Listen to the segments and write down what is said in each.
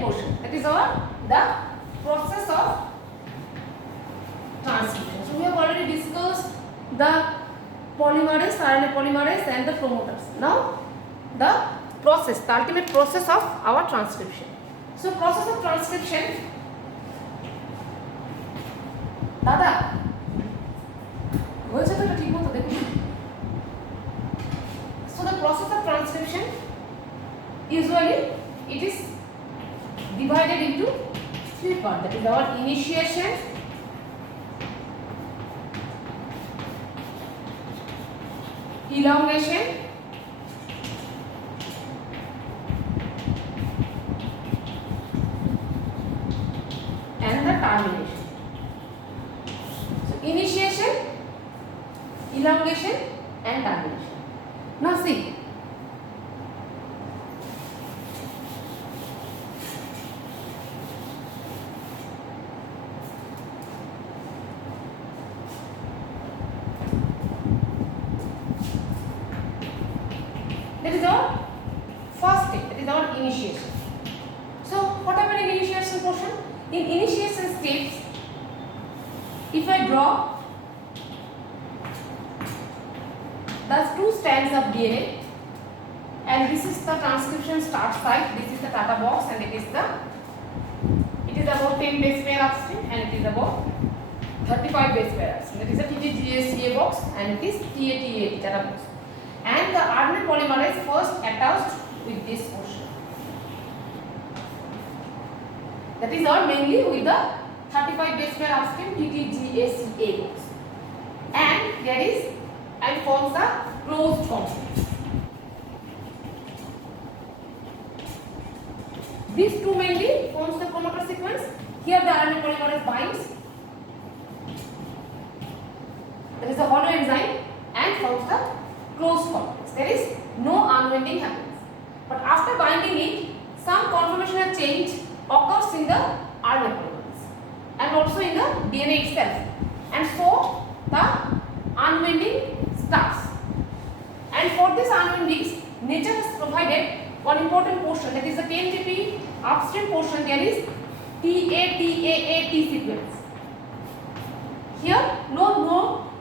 portion. That is the process of transcription. So we have already discussed the polymerase, RNA polymerase and the promoters. Now the process, the ultimate process of our transcription. So process of transcription, दादा वैसे तो ठीक हो तो देखो. So the process of transcription, usually it is divided into three parts. That is our initiation, elongation, and the termination. So initiation, elongation and termination. Now see, that is our first step, that is our initiation. So what happened in initiation portion? In initiation steps, if I draw the two strands of DNA, and this is the transcription start site, this is the data box, and it is about 10 base pair upstream, and it is about 35 base pair upstream. That is the TTGACA box, and it is TATAT data box. And the RNA polymerase first attached with this portion. That is all mainly with the 35 base pair upstream TTGACA box. And there is and forms the closed complex. These two mainly forms the promoter sequence. Here the RNA polymerase binds. There is a hollow enzyme and forms the closed complex. There is no unwinding happens. But after binding it, some conformational change occurs in the RNA polymerase and also in the DNA itself. And so the unwinding starts. And for this unwinding, nature has provided one important portion, that is the 10 TP upstream portion. There is TATAT sequence. Here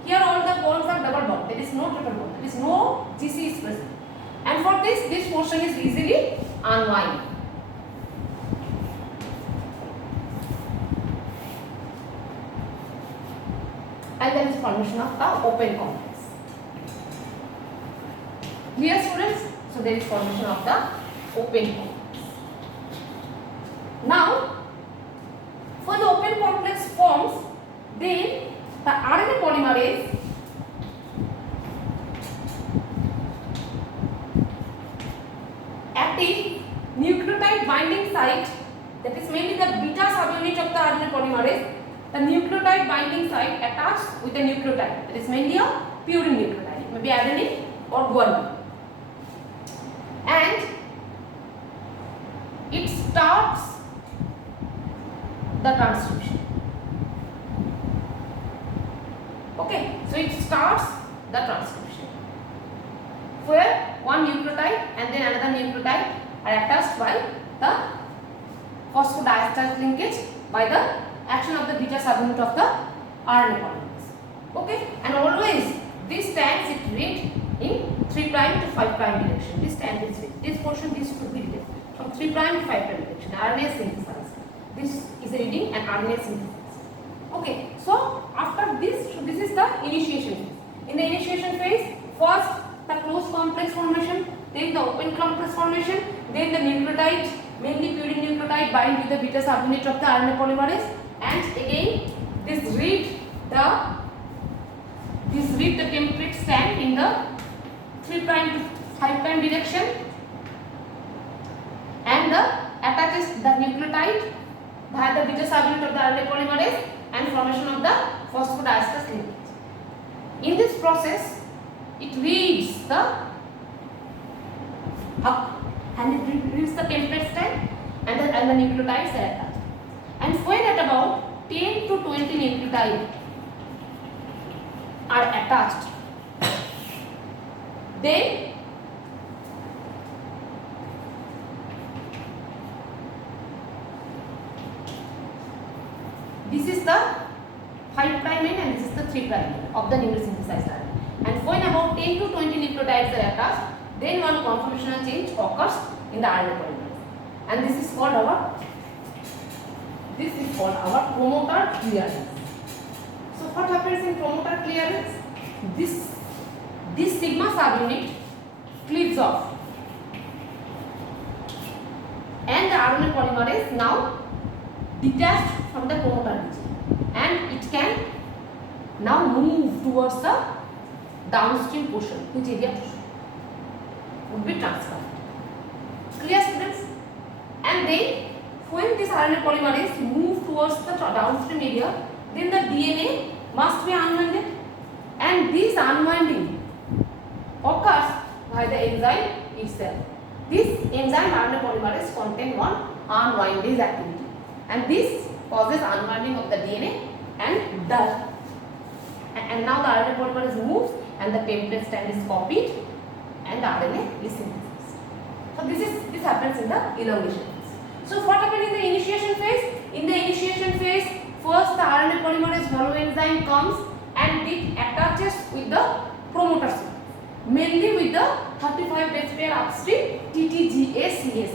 here all the bonds are double bond. There is no triple bond. There is no GC is present. And for this portion is easily unwind. And there is formation of the open complex. Clear, students? So there is formation of the open complex. Now, for the open complex forms, then the RNA polymerase active nucleotide binding site, that is mainly the beta subunit of the RNA polymerase. The nucleotide binding site attached with the nucleotide, that is mainly a purine nucleotide, it may be adenine or guanine, and it starts the transcription. Okay, so it starts the transcription where one nucleotide and then another nucleotide are attached by the phosphodiester linkage by the action of the beta subunit of the RNA polymerase. Okay, and always this stands it read in 3' to 5' direction. This stand is read. This portion this should be read from 3' to 5' direction. RNA synthesis. This is reading and RNA synthesis. Okay, so after this is the initiation phase. In the initiation phase, first the closed complex formation, then the open complex formation, then the nucleotide, mainly purine nucleotide bind with the beta subunit of the RNA polymerase, and again this read the template stand in the 3' to 5' direction, and the attaches the nucleotide via the beta subunit of the RNA polymerase and formation of the phosphodiester linkage. In this process, it reads the up and it reads the template stand and the nucleotides are attached. And when at about 10 to 20 nucleotides are attached, then this is the 5 prime end and this is the 3 prime end of the newly synthesized RNA. And when about 10 to 20 nucleotides are attached, then one conformational change occurs in the RNA polymerase. And this is called our promoter clearance. So what happens in promoter clearance? This sigma subunit cleaves off, and the RNA polymerase now detached from the promoter region, and it can now move towards the downstream portion, which area would be transferred. Clear, students? And then when this RNA polymerase move towards the downstream area, then the DNA must be unwinded, and this unwinding occurs by the enzyme itself. This enzyme RNA polymerase contain one unwinding activity, and this causes unwinding of the DNA and now the RNA polymerase moves and the template strand is copied and the RNA is synthesized. So this happens in the elongation phase. So what happened in the initiation phase? In the initiation phase, first the RNA polymerase holoenzyme comes and it attaches with the promoter sequence, mainly with the 35 base pair upstream TTGA CA sequence,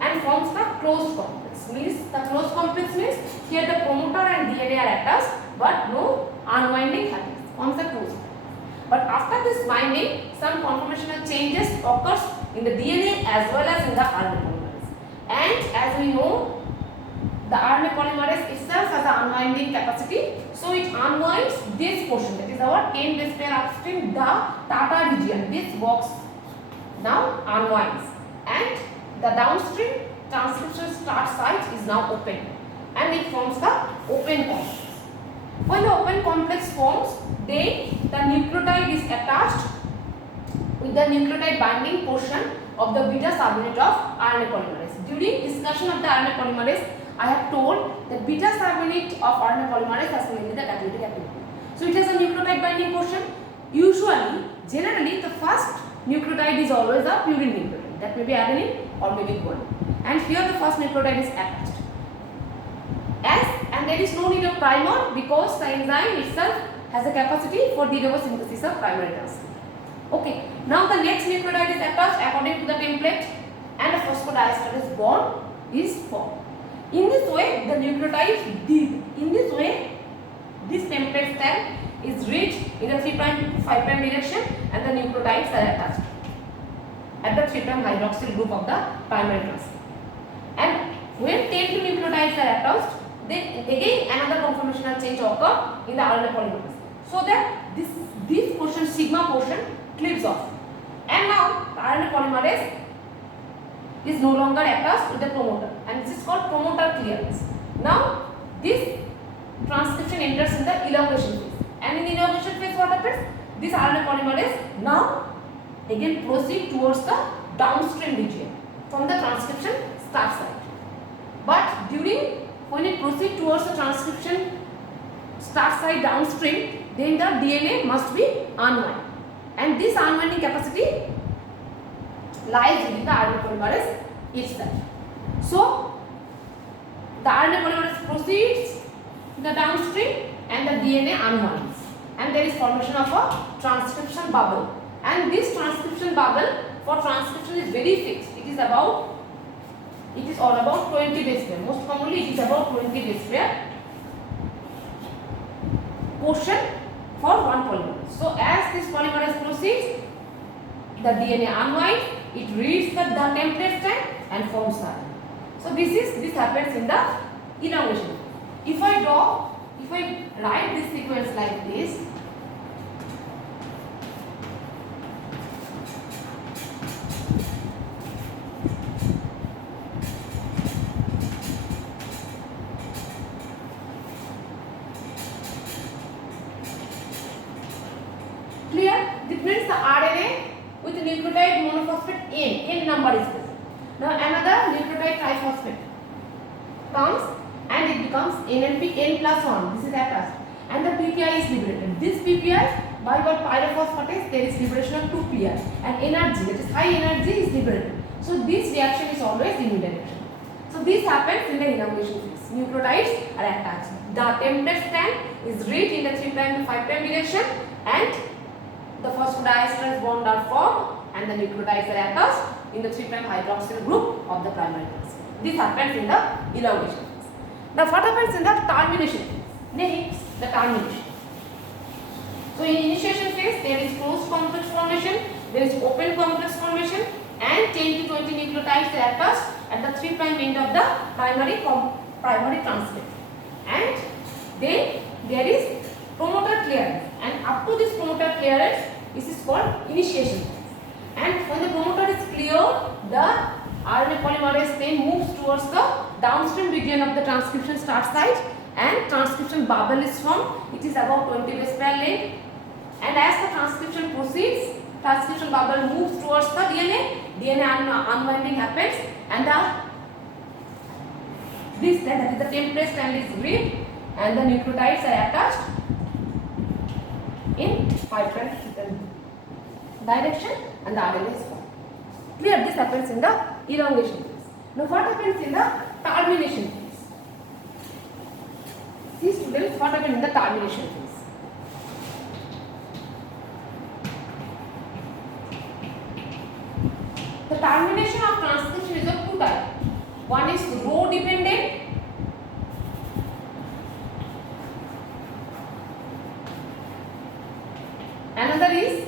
and forms the closed complex. Means the closed complex means here the promoter and DNA are attached, but no unwinding happens. Forms the closed. But after this binding, some conformational changes occurs in the DNA as well as in the RNA polymerase. And as we know, the RNA polymerase itself has an unwinding capacity, so it unwinds this portion, that is our 10 base pair upstream, the Tata region. This box now unwinds, and the downstream transcription start site is now open, and it forms the open complex. When the open complex forms, then the nucleotide is attached with the nucleotide binding portion of the beta subunit of RNA polymerase. During discussion of the RNA polymerase, I have told that beta subunit of RNA polymerase has mainly the catalytic activity. So it has a nucleotide binding portion. Generally, the first nucleotide is always a purine nucleotide. That may be adenine or maybe guanine. And here the first nucleotide is attached. And there is no need of primer because the enzyme itself has a capacity for de novo synthesis of primary transcript. Okay. Now the next nucleotide is attached according to the template, and a phosphodiesterase bond is formed. In this way, the nucleotide did. In this way, this template strand is reached in the 3' to 5' direction, and the nucleotides are attached at the 3' hydroxyl group of the primary transcript. And when 10 2 nucleotides are attached, then again another conformational change occur in the RNA polymerase, so that this portion, sigma portion, cleaves off, and now the RNA polymerase is no longer attached with the promoter, and this is called promoter clearance. Now this transcription enters in the elongation phase, and in the elongation phase what happens? This RNA polymerase now again proceed towards the downstream region from the transcription start site. But when it proceeds towards the transcription start site downstream, then the DNA must be unwound, and this unwinding capacity lies within the RNA polymerase itself. So the RNA polymerase proceeds to the downstream and the DNA unwinds, and there is formation of a transcription bubble, and this transcription bubble for transcription is very fixed. It is all about 20 base pair. Most commonly it is about 20 base pair portion for one polymerase. So as this polymerase proceeds, the DNA unwinds, it reads the template strand and forms the RNA. So this happens in the elongation. If I write this sequence like this, clear? This means the RNA with nucleotide monophosphate N number is present. Now another nucleotide triphosphate comes and it becomes NNP N+1. This is attached, and the PPI is liberated. This PPI, by what pyrophosphatase, there is liberation of 2PI, and energy, that is high energy, is liberated. So this reaction is always unidirectional. So this happens in the elongation phase. nucleotides are attached. The template strand is read in the 3' to 5' direction, and the phosphodiester bond are formed and the nucleotides are attached in the 3' hydroxyl group of the primary phase. This happens in the elongation phase. Now what happens in the termination phase? Next, the termination. So in initiation phase there is closed complex formation, there is open complex formation, and 10 to 20 nucleotides are attached at the 3' end of the primary transcript. And then there is promoter clearance, and up to this promoter clearance, this is called initiation phase. And when the promoter is clear, the RNA polymerase then moves towards the downstream region of the transcription start site, and transcription bubble is formed. It is about 20 base pair length, and as the transcription proceeds, transcription bubble moves towards the DNA unwinding happens, and that is the template strand is read, and the nucleotides are attached in 5' direction, and the RNA is formed. Clear? This happens in the elongation phase. Now what happens in the termination phase? See students, what happens in the termination phase? The termination of transcription is of two types. One is row dependent, another is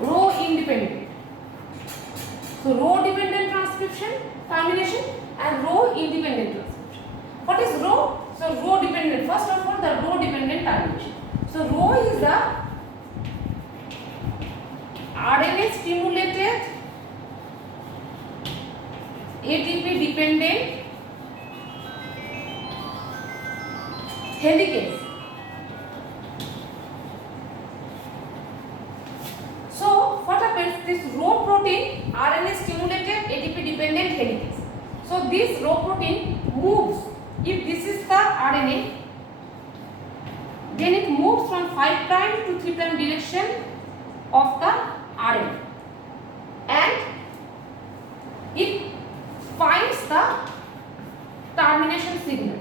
row independent. So row dependent transcription termination and row independent transcription. What is row? So row dependent, first of all the row dependent termination. So row is the RNA stimulated ATP dependent helicase. So what happens, this row protein RNA stimulated ATP dependent helicase. So this row protein moves, if this is the RNA, then it moves from 5' to 3' direction of the RNA, and it finds the termination signal,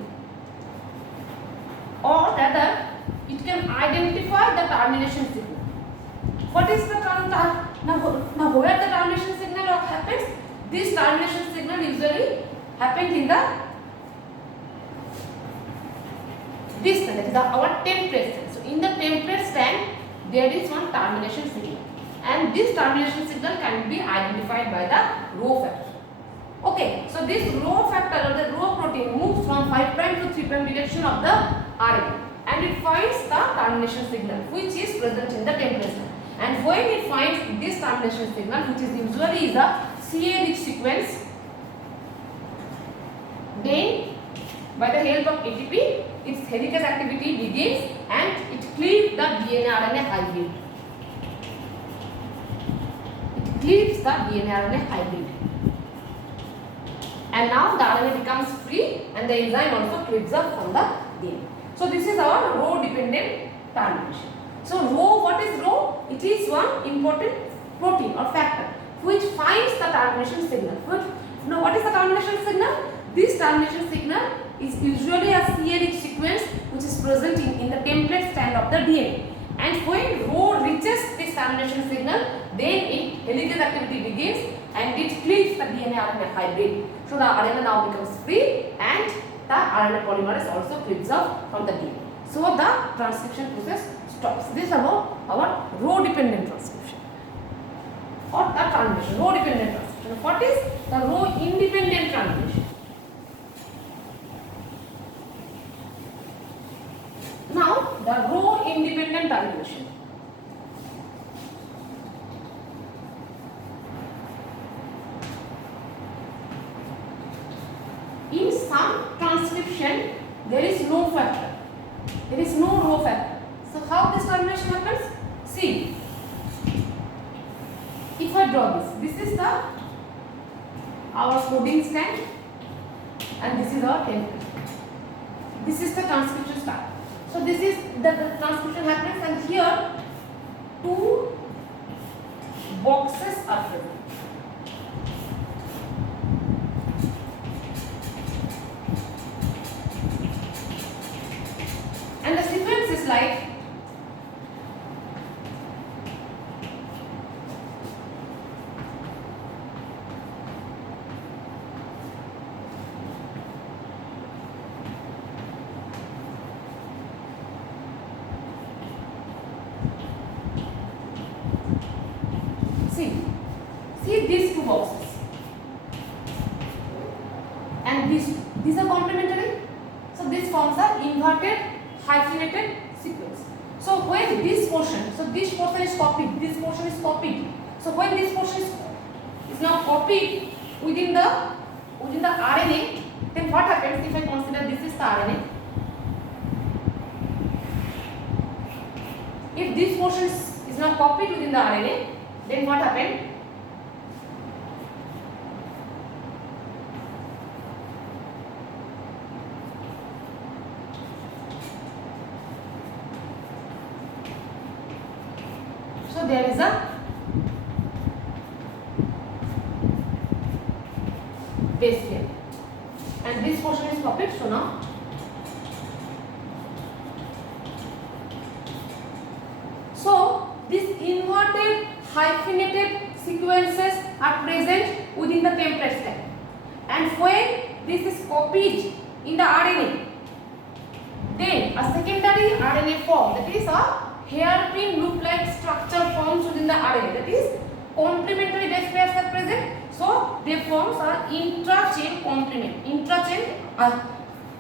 or rather it can identify the termination signal. What is the now where the termination signal happens? This termination signal usually happens in the this strand, that is our template strand. So in the template strand there is one termination signal, and this termination signal can be identified by the row factor. Okay, so this row factor or the row protein moves from 5' to 3' direction of the RNA, and it finds the termination signal which is present in the template strand. And when it finds this termination signal, which is usually the CA-rich sequence, then by the help of ATP, its helicase activity begins and it cleaves the DNA-RNA hybrid. It cleaves the DNA-RNA hybrid. And now the RNA becomes free and the enzyme also cleaves up from the DNA. So this is our row dependent termination. So row, what is row? It is one important protein or factor which finds the termination signal. Now what is the termination signal? This termination signal is usually a CA-rich sequence which is present in the template strand of the DNA. And when row reaches this termination signal, then helicase activity begins and it cleaves the DNA-RNA hybrid. So the RNA now becomes free and the RNA polymerase also cleaves up from the DNA. So the transcription process stops. This is about our row dependent transcription or the termination, row dependent transcription. What is the row independent transcription? Now the row independent termination. In some transcription there is no factor, there is no row factor. So how this termination happens? See, if I draw this is the our coding strand and this is our template. This is the transcription start. So this is the transcription happens, and here two boxes are present. boxes. And these are complementary. So this forms a inverted hyphenated sequence. So when this portion, so this portion is copied, this portion is copied. So when this portion is now copied within the RNA, then what happens if I consider this is the RNA? If this portion is now copied within the RNA, then what happened? So there is a base pair, and this portion is copied. So now these inverted hyphenated sequences are present within the template stack, and when this is copied in the RNA, then a secondary RNA form, that is a hairpin loop-like structure forms within the RNA, that is complementary base pairs are present. So they forms are intra-chain complement.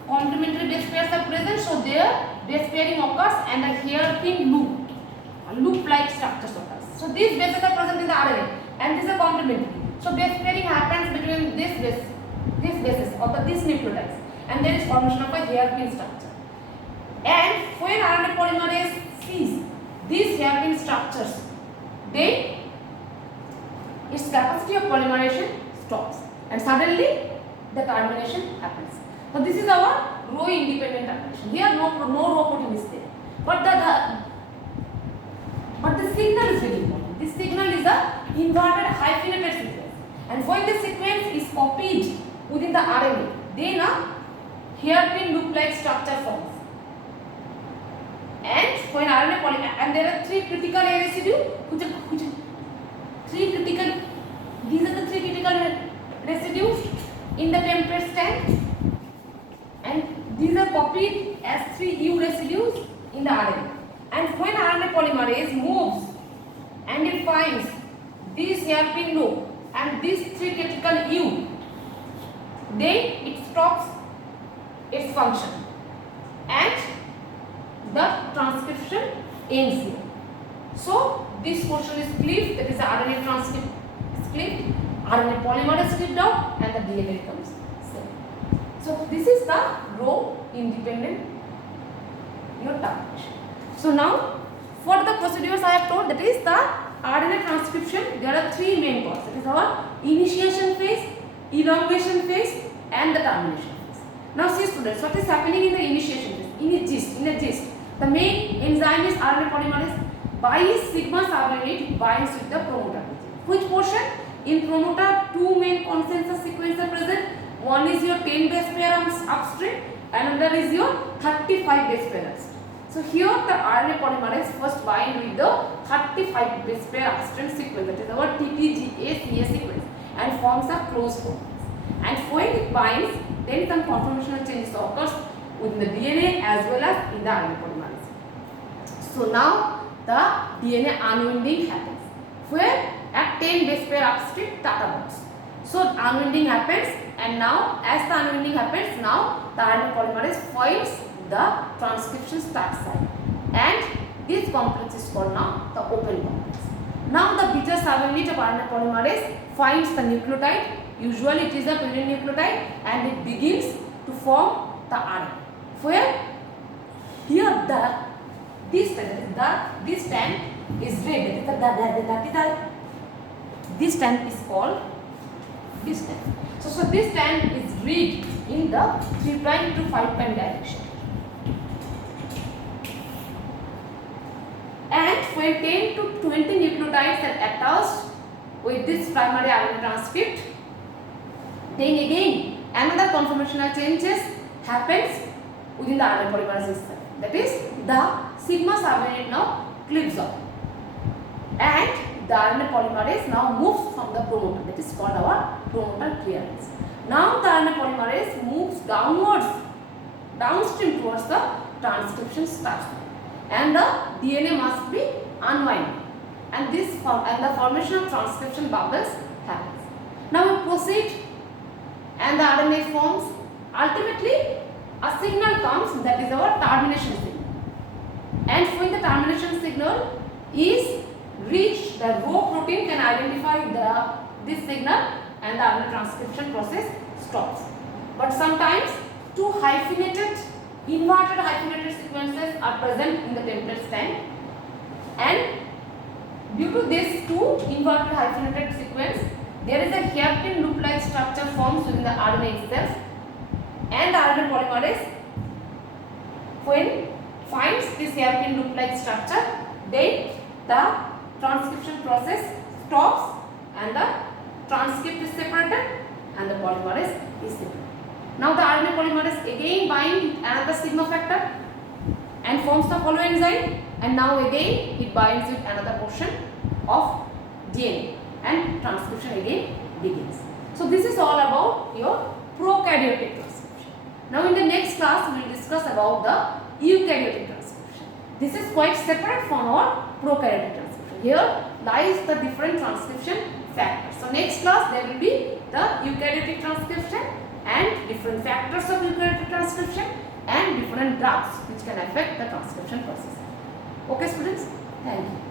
Complementary base pairs are present, so their base pairing occurs and a hairpin loop-like structures occurs. So these bases are present in the RNA and these are complementary. So base pairing happens between these bases or these nucleotides, and there is formation of a hairpin structure. And when RNA polymerase sees these hairpin structures, then its capacity of polymerization stops and suddenly the termination happens. So this is our row independent termination. Here no row protein is there, but the signal is very important. This signal is a inverted hyphenated sequence, and when the sequence is copied within the RNA, then a hairpin loop-like structure forms. And when RNA and there are three critical A residues, these are the three critical residues in the template stack, and these are copied as 3 U residues in the RNA. And when RNA polymerase moves and it finds this hairpin loop and these 3 critical U, then it stops its function and the transcription ends here. So this portion is cleaved, that is the RNA transcript is cleaved, RNA polymer is cleaved out, and the DNA becomes cell. So this is the row independent termination. So now for the procedures I have told, that is the RNA transcription, there are 3 main parts. That is our initiation phase, elongation phase, and the termination phase. Now see students, what is happening in the initiation phase? In a gist, the main enzyme is RNA polymerase. By sigma subunit binds with the promoter. Which portion? In promoter, 2 main consensus sequences are present. One is your 10 base pair upstream, another is your 35 base pair upstream. So here the RNA polymerase first bind with the 35 base pair upstream sequence, that is our TTGA-CA sequence, and forms a closed form. And when it binds, then some conformational changes occurs within the DNA as well as in the RNA polymerase. So now the DNA unwinding happens, where at 10 base pair upstream Tata bonds. So unwinding happens, and now as the unwinding happens, now the RNA polymerase finds the transcription start site, and this complex is called now the open complex. Now the beta subunit of RNA polymerase finds the nucleotide, usually it is a purine nucleotide, and it begins to form the RNA, where here this strand is red, this strand is called this strand. So this strand is read in the 3' to 5' direction. And when 10 to 20 nucleotides are attached with this primary RNA transcript, then again another conformational changes happens within the RNA polymerase itself. That is, the sigma subunit now cleaves off, and the RNA polymerase now moves from the promoter, that is called our promoter clearance. Now the RNA polymerase moves downstream towards the transcription start, and the DNA must be unwinded, and the formation of transcription bubbles happens. Now we proceed and the RNA forms. Ultimately, a signal comes, that is our termination signal. And when the termination signal is reached, the Rho protein can identify this signal and the RNA transcription process stops. But sometimes two inverted hyphenated sequences are present in the template strand, and due to these two inverted hyphenated sequence, there is a hairpin loop-like structure forms within the RNA itself, and RNA polymerase, when finds this hairpin loop-like structure, then the transcription process stops and the transcript is separated and the polymerase is separated. Now the RNA polymerase again binds another sigma factor and forms the holoenzyme, and now again it binds with another portion of DNA and transcription again begins. So this is all about your prokaryotic transcription. Now in the next class we will discuss about the eukaryotic transcription. This is quite separate from our prokaryotic transcription. Here lies the different transcription factors. So next class there will be the eukaryotic transcription and different factors of eukaryotic transcription and different drugs which can affect the transcription process. Okay students, thank you.